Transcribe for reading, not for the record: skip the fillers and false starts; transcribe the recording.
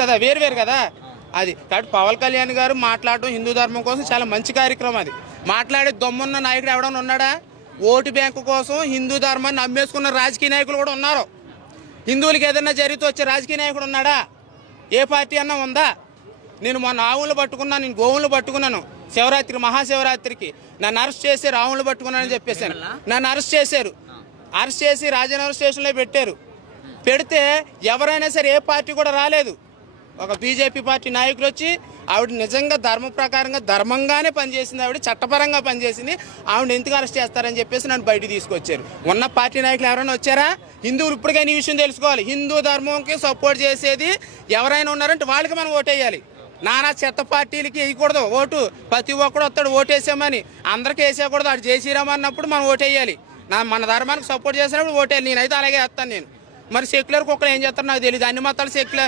కాదు కదా, వేరు కదా అది. కాబట్టి పవన్ కళ్యాణ్ గారు మాట్లాడడం హిందూ ధర్మం కోసం చాలా మంచి కార్యక్రమం. అది మాట్లాడే దమ్మున్న నాయకుడు ఎవడన్నా ఉన్నాడా? ఓటు బ్యాంకు కోసం హిందూ ధర్మాన్ని అమ్మేసుకున్న రాజకీయ నాయకులు కూడా ఉన్నారు. హిందువులకి ఏదైనా జరిగితే వచ్చే రాజకీయ నాయకుడు ఉన్నాడా? ఏ పార్టీ అన్నా ఉందా? నేను మొన్న ఆవులు పట్టుకున్నాను, నేను గోవులు పట్టుకున్నాను శివరాత్రి మహాశివరాత్రికి. నన్ను అరెస్ట్ చేసి ఆవులు పట్టుకున్నానని చెప్పేశాను. నన్ను అరెస్ట్ చేశారు. అరెస్ట్ చేసి రాజనగర్ స్టేషన్లో పెట్టారు. పెడితే ఎవరైనా సరే ఏ పార్టీ కూడా రాలేదు. ఒక బీజేపీ పార్టీ నాయకులు వచ్చి ఆవిడ నిజంగా ధర్మ ప్రకారంగా ధర్మంగానే పనిచేసింది, ఆవిడ చట్టపరంగా పనిచేసింది, ఆవిడ ఎందుకు అరెస్ట్ చేస్తారని చెప్పేసి నన్ను బయటికి తీసుకొచ్చారు. ఉన్న పార్టీ నాయకులు ఎవరైనా వచ్చారా? హిందువులు ఇప్పటికైనా ఈ విషయం తెలుసుకోవాలి. హిందూ ధర్మంకి సపోర్ట్ చేసేది ఎవరైనా ఉన్నారంటే వాళ్ళకి మనం ఓటేయాలి. నానా చెత్త పార్టీలకి వేయకూడదు ఓటు. ప్రతి ఒక్కడు వస్తాడు ఓటేసామని, అందరికీ వేసేయకూడదు. అటు జయశ్రీరామ్ అన్నప్పుడు మనం ఓటేయాలి. మన ధర్మానికి సపోర్ట్ చేసినప్పుడు ఓటేయాలి. నేనైతే అలాగే వేస్తాను. నేను మరి సెక్యులర్ కుక్కలు ఏం చేస్తారో నాకు తెలియదు. అన్ని మతాలు సెక్యులర్